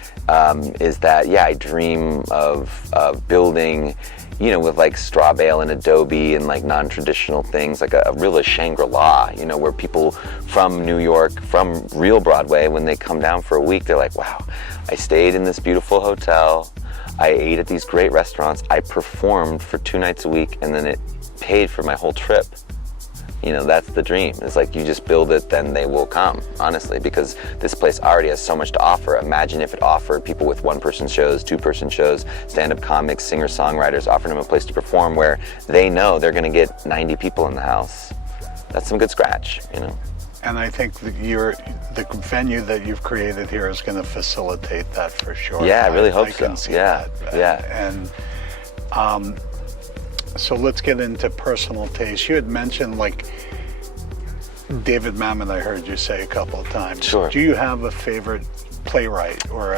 is that, I dream of building, with like straw bale and adobe and like non-traditional things, like a real Shangri-La, where people from New York, from real Broadway, when they come down for a week, they're like, wow, I stayed in this beautiful hotel, I ate at these great restaurants, I performed for 2 nights a week, and then it paid for my whole trip. That's the dream. It's like you just build it, then they will come, honestly, because this place already has so much to offer. Imagine if it offered people with 1-person shows, 2-person shows, stand-up comics, singer-songwriters, offering them a place to perform where they know they're going to get 90 people in the house. That's some good scratch, And I think that the venue that you've created here is going to facilitate that for sure. Yeah, I really hope so. Can see that. And so let's get into personal taste. You had mentioned like David Mamet, I heard you say a couple of times. Sure. Do you have a favorite playwright, or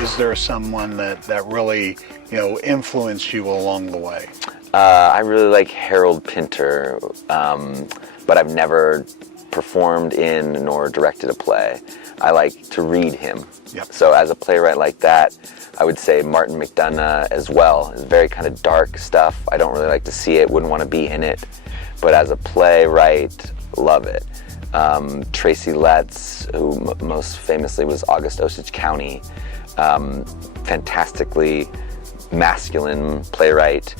is there someone that really influenced you along the way? I really like Harold Pinter, but I've never performed in nor directed a play. I like to read him. Yep. So as a playwright like that, I would say Martin McDonagh as well. It's very kind of dark stuff. I don't really like to see it, wouldn't want to be in it. But as a playwright, love it. Tracy Letts, who most famously was August Osage County, fantastically masculine playwright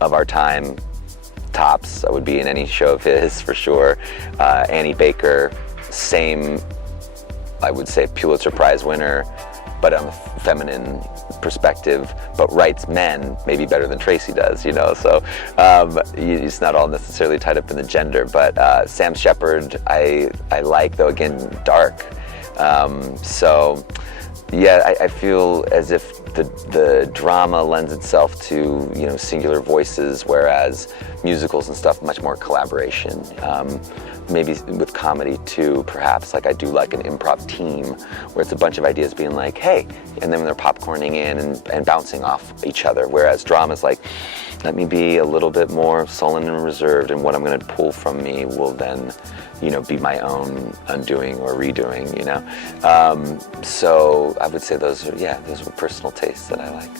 of our time. Tops, I would be in any show of his for sure. Annie Baker, same, I would say, Pulitzer Prize winner, but on the feminine perspective, but writes men maybe better than Tracy does, so it's not all necessarily tied up in the gender. But Sam Shepard I like, though again dark. So yeah, I feel as if the drama lends itself to singular voices, whereas musicals and stuff much more collaboration. Maybe with comedy too, perhaps. Like I do like an improv team where it's a bunch of ideas being like, hey, and then they're popcorning in and bouncing off each other. Whereas drama's like, let me be a little bit more sullen and reserved, and what I'm going to pull from me will then, be my own undoing or redoing. So I would say those were personal tastes that I like.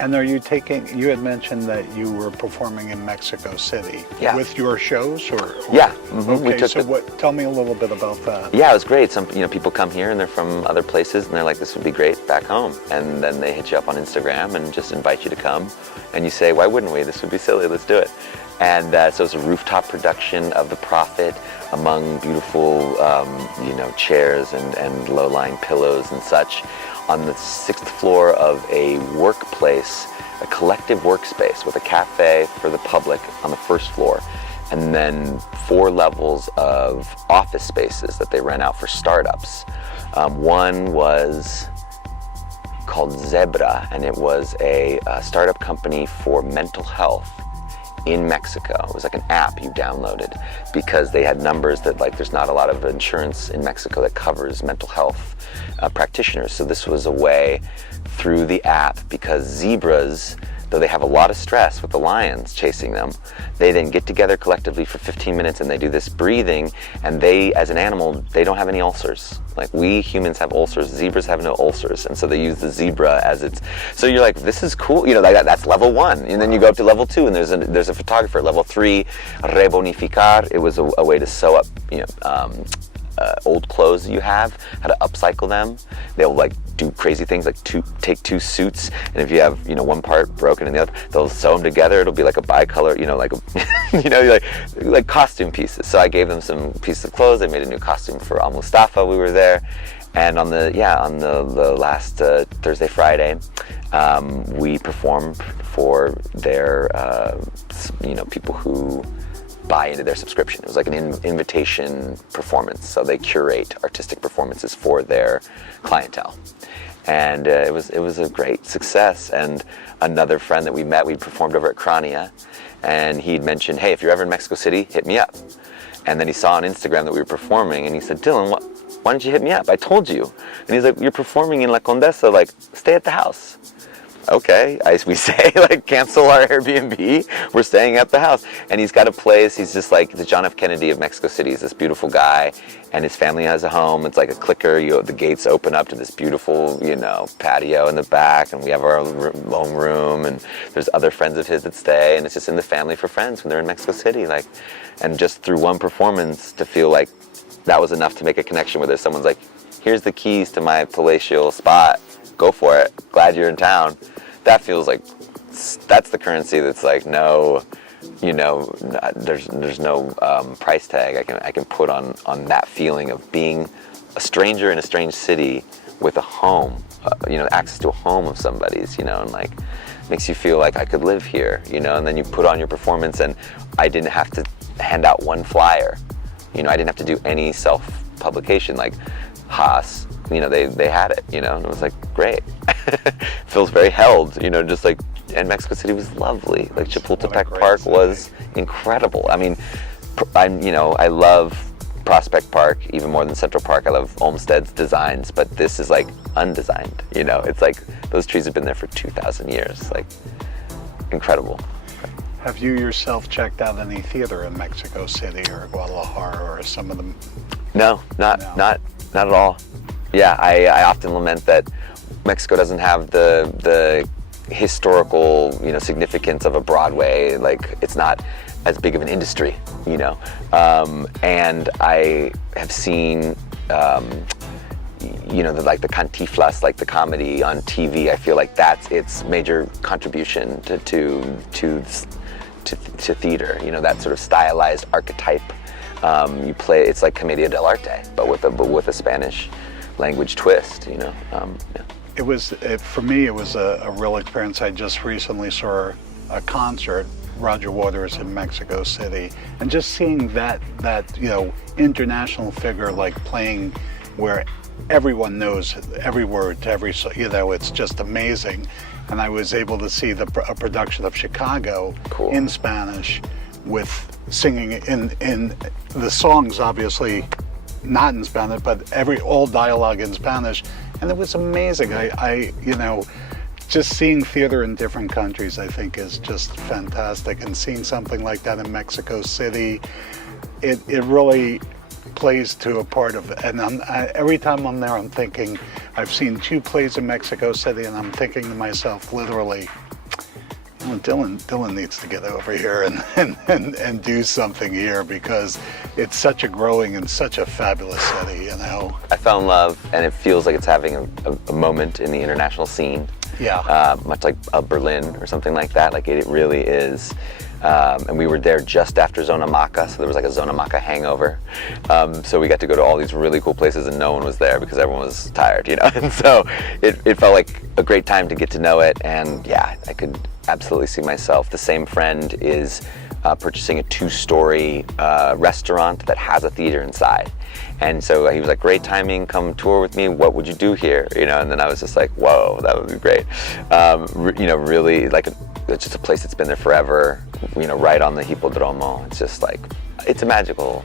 And you had mentioned that you were performing in Mexico City with your shows, or? Yeah. Mm-hmm. Okay, tell me a little bit about that. Yeah, it was great. Some people come here and they're from other places and they're like, this would be great back home. And then they hit you up on Instagram and just invite you to come. And you say, why wouldn't we? This would be silly, let's do it. And so it's a rooftop production of The Prophet among beautiful, chairs and low-lying pillows and such, on the 6th floor of a workplace, a collective workspace with a cafe for the public on the 1st floor, and then 4 levels of office spaces that they rent out for startups. One was called Zebra, and it was a startup company for mental health in Mexico. It was like an app you downloaded because they had numbers that, like, there's not a lot of insurance in Mexico that covers mental health practitioners. So this was a way through the app, because zebras, though they have a lot of stress with the lions chasing them, they then get together collectively for 15 minutes and they do this breathing, and they, as an animal, they don't have any ulcers. Like we humans have ulcers, zebras have no ulcers, and so they use the zebra as its, so you're like, this is cool, you know, like that's level 1, and then you go up to level 2, and there's a photographer. Level 3, rebonificar, it was a way to sew up, you know, old clothes that you have, how to upcycle them. They'll like do crazy things like take two suits, and if you have, you know, one part broken and the other, they'll sew them together. It'll be like a bicolor, you know, like a, you know, like costume pieces. So I gave them some pieces of clothes. They made a new costume for Al Mustafa. We were there, and on the last Thursday, Friday, we performed for their you know, people who buy into their subscription. It was like an invitation performance, so they curate artistic performances for their clientele, and it was a great success. And another friend that we met, we performed over at Crania, and he'd mentioned, hey, if you're ever in Mexico City, hit me up. And then he saw on Instagram that we were performing, and he said, Dillon, why don't you hit me up? I told you. And he's like, you're performing in La Condesa, like, stay at the house. Okay, we say, like, cancel our Airbnb, we're staying at the house. And he's got a place, he's just like the John F. Kennedy of Mexico City. He's this beautiful guy, and his family has a home. It's like a clicker, the gates open up to this beautiful, you know, patio in the back, and we have our own room, and there's other friends of his that stay, and it's just in the family for friends when they're in Mexico City. Like, and just through one performance to feel like that was enough to make a connection with it. Someone's like, here's the keys to my palatial spot, go for it, glad you're in town. That feels like, that's the currency that's like, no, you know, there's no price tag I can put on that feeling of being a stranger in a strange city with a home, you know, access to a home of somebody's, you know, and like makes you feel like I could live here, you know. And then you put on your performance, and I didn't have to hand out one flyer, you know, I didn't have to do any self-publication like Haas. You know, they had it, you know, and it was like, great. Feels very held, you know, just like, and Mexico City was lovely. Like Chapultepec Park city was incredible. I mean, you know, I love Prospect Park even more than Central Park. I love Olmsted's designs, but this is like undesigned, you know. It's like those trees have been there for 2,000 years, like incredible. Have you yourself checked out any theater in Mexico City or Guadalajara or some of them? No, not at all. Yeah, I often lament that Mexico doesn't have the historical, you know, significance of a Broadway. Like, it's not as big of an industry, you know. And I have seen, you know, like the Cantinflas, like the comedy on TV. I feel like that's its major contribution to theater. You know, that sort of stylized archetype. You play, it's like Commedia dell'arte, but with a Spanish language twist, you know. Yeah. For me, it was a real experience. I just recently saw a concert, Roger Waters in Mexico City, and just seeing that you know, international figure like playing where everyone knows every word to every, you know, it's just amazing. And I was able to see a production of Chicago Cool. in Spanish with singing in the songs, obviously not in Spanish, but all dialogue in Spanish, and it was amazing. I you know, just seeing theater in different countries, I think, is just fantastic. And seeing something like that in Mexico City, it really plays to a part of it. And every time I'm there, I'm thinking, I've seen 2 plays in Mexico City, and I'm thinking to myself, literally, well, Dillon needs to get over here and do something here, because it's such a growing and such a fabulous city, you know. I fell in love, and it feels like it's having a moment in the international scene. Yeah. Much like Berlin or something like that. Like it really is. And we were there just after Zona Maca, so there was like a Zona Maca hangover. So we got to go to all these really cool places, and no one was there because everyone was tired, you know. And so it felt like a great time to get to know it. And yeah, I could absolutely see myself. The same friend is purchasing a 2-story restaurant that has a theater inside. And so he was like, great timing, come tour with me, what would you do here? You know, and then I was just like, whoa, that would be great. You know, really, like, it's just a place that's been there forever, you know, right on the Hippodromo. It's just like, it's a magical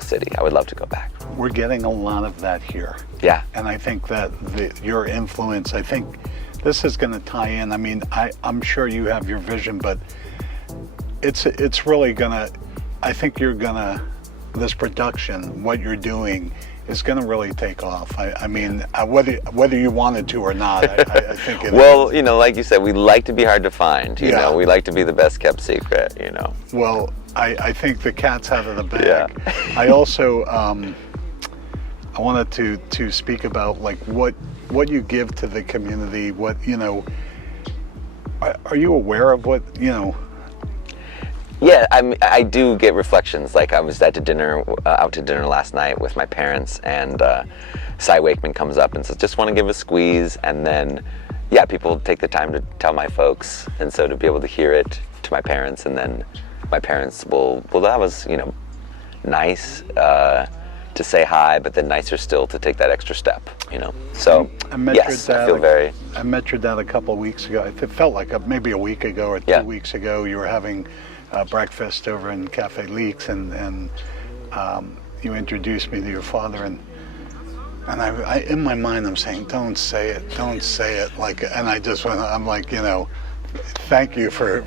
city. I would love to go back. We're getting a lot of that here. Yeah. And I think that your influence, I think this is going to tie in. I mean, I'm sure you have your vision, but it's really going to, I think you're going to, this production, what you're doing is going to really take off. I mean, whether you wanted to or not, I think it Well, is. you know, like you said, we like to be hard to find. You Yeah. know, we like to be the best kept secret. You know. Well, I think the cat's out of the bag. Yeah. I also I wanted to speak about like what you give to the community. What, you know, are you aware of what, you know? Yeah, I do get reflections. Like I was out to dinner last night with my parents, and Cy Wakeman comes up and says, "Just want to give a squeeze," and then, yeah, people take the time to tell my folks, and so to be able to hear it to my parents, and then my parents that was, you know, nice to say hi, but then nicer still to take that extra step, you know. So yes, I feel very. I met your dad a couple of weeks ago. It felt like maybe a week ago or 2 weeks ago. You were having breakfast over in Cafe Leaks, and you introduced me to your father, and I in my mind I'm saying, don't say it, like, and I'm like, you know, thank you for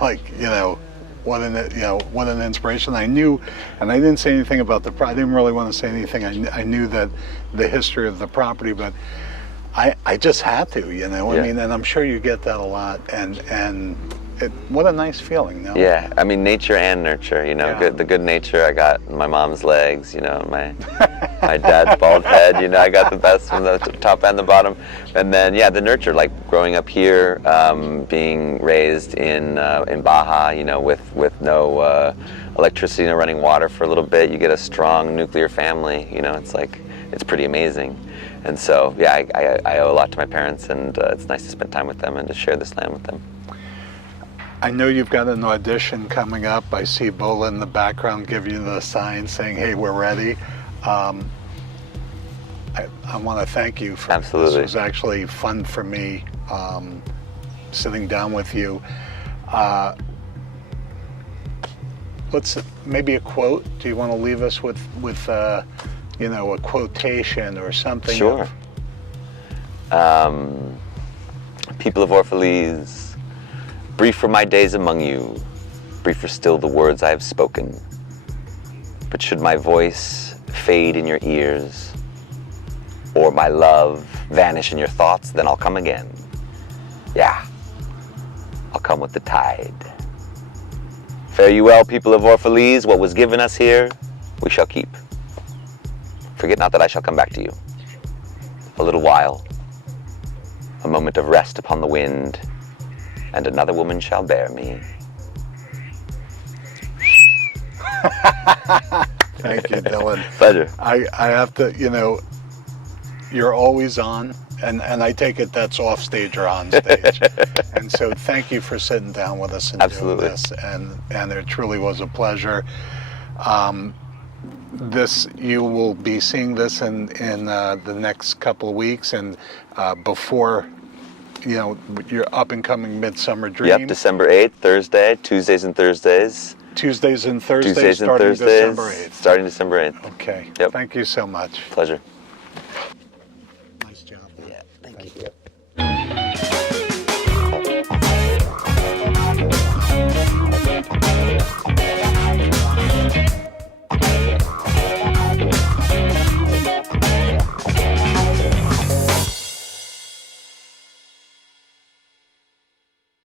like, you know, what an inspiration. I knew, and I didn't say anything about I didn't really want to say anything. I knew that the history of the property, but I just had to, you know. I mean, and I'm sure you get that a lot, and what a nice feeling, no? Yeah, I mean, nature and nurture, you know. Yeah. The good nature, I got my mom's legs, you know, my dad's bald head, you know, I got the best from the top and the bottom. And then, yeah, the nurture, like growing up here, being raised in Baja, you know, with no electricity, no running water for a little bit, you get a strong nuclear family, you know, it's pretty amazing. And so, yeah, I owe a lot to my parents, and it's nice to spend time with them and to share this land with them. I know you've got an audition coming up. I see Bola in the background give you the sign saying, "Hey, we're ready." I want to thank you for Absolutely. This was actually fun for me, sitting down with you. Let's maybe a quote. Do you want to leave us with you know, a quotation or something? Sure. People of Orphalese, brief were my days among you, briefer still the words I have spoken. But should my voice fade in your ears, or my love vanish in your thoughts, then I'll come again. Yeah, I'll come with the tide. Fare you well, people of Orphalese, what was given us here, we shall keep. Forget not that I shall come back to you. A little while, a moment of rest upon the wind, and another woman shall bear me. Thank you, Dillon. Pleasure. I have to, you know, you're always on, and I take it that's off stage or on stage. And so thank you for sitting down with us and Absolutely. doing this, and it truly was a pleasure. You will be seeing this in the next couple of weeks, and before, you know, your up and coming Midsummer Dream. Yep, December 8th, Thursday, Tuesdays and Thursdays. Tuesdays and Thursdays, Tuesdays and starting Thursdays, December 8th. starting December 8th. Okay. Yep. Thank you so much. Pleasure. Nice job. Yeah, thank you.